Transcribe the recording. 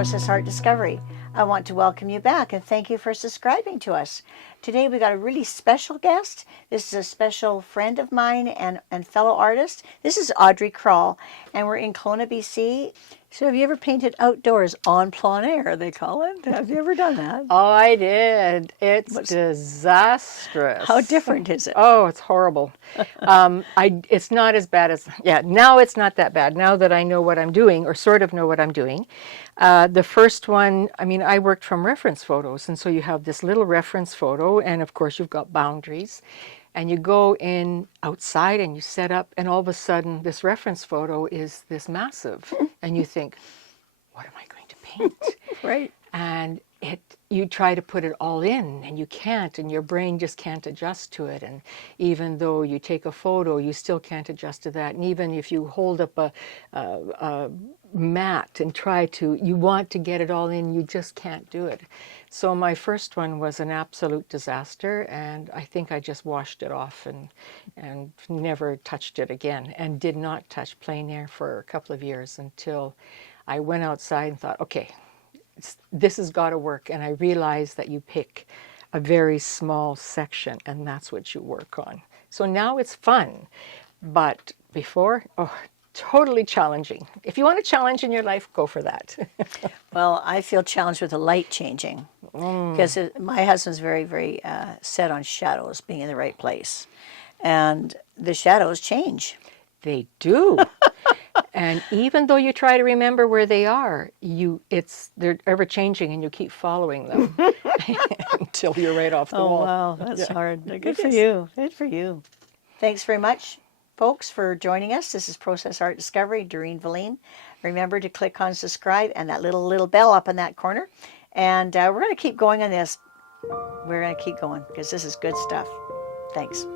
Process Art Discovery. I want to welcome you back and thank you for subscribing to us. Today we got a really special guest. This is a special friend of mine and fellow artist. This is Audrey Krol, and we're in Kelowna, BC. So have you ever painted outdoors on plein air, they call it? Have you ever done that? Oh, I did. It's disastrous. How different is it? Oh, it's horrible. It's not as bad as, now it's not that bad. Now that I know what I'm doing, or sort of know what I'm doing. The first one, I worked from reference photos, and so you have this little reference photo, and of course you've got boundaries. And you go in outside and you set up, and all of a sudden this reference photo is this massive. And you think, what am I going to paint? Right. And you try to put it all in, and you can't, and your brain just can't adjust to it. And even though you take a photo, you still can't adjust to that. And even if you hold up a mat and you want to get it all in, you just can't do it. So my first one was an absolute disaster, and I think I just washed it off and never touched it again, and did not touch plein air for a couple of years until I went outside and thought, okay, this has got to work. And I realized that you pick a very small section, and that's what you work on. So now it's fun, but before, totally challenging. If you want a challenge in your life, go for that. Well, I feel challenged with the light changing because my husband's very, very set on shadows being in the right place. And the shadows change. They do. And even though you try to remember where they are, they're ever changing, and you keep following them until you're right off the wall. Oh, wow, that's hard. Good for you. Good for you. Thanks very much, folks, for joining us. This is Process Art Discovery, Doreen Velin. Remember to click on subscribe and that little bell up in that corner. And we're going to keep going on this. We're going to keep going because this is good stuff. Thanks.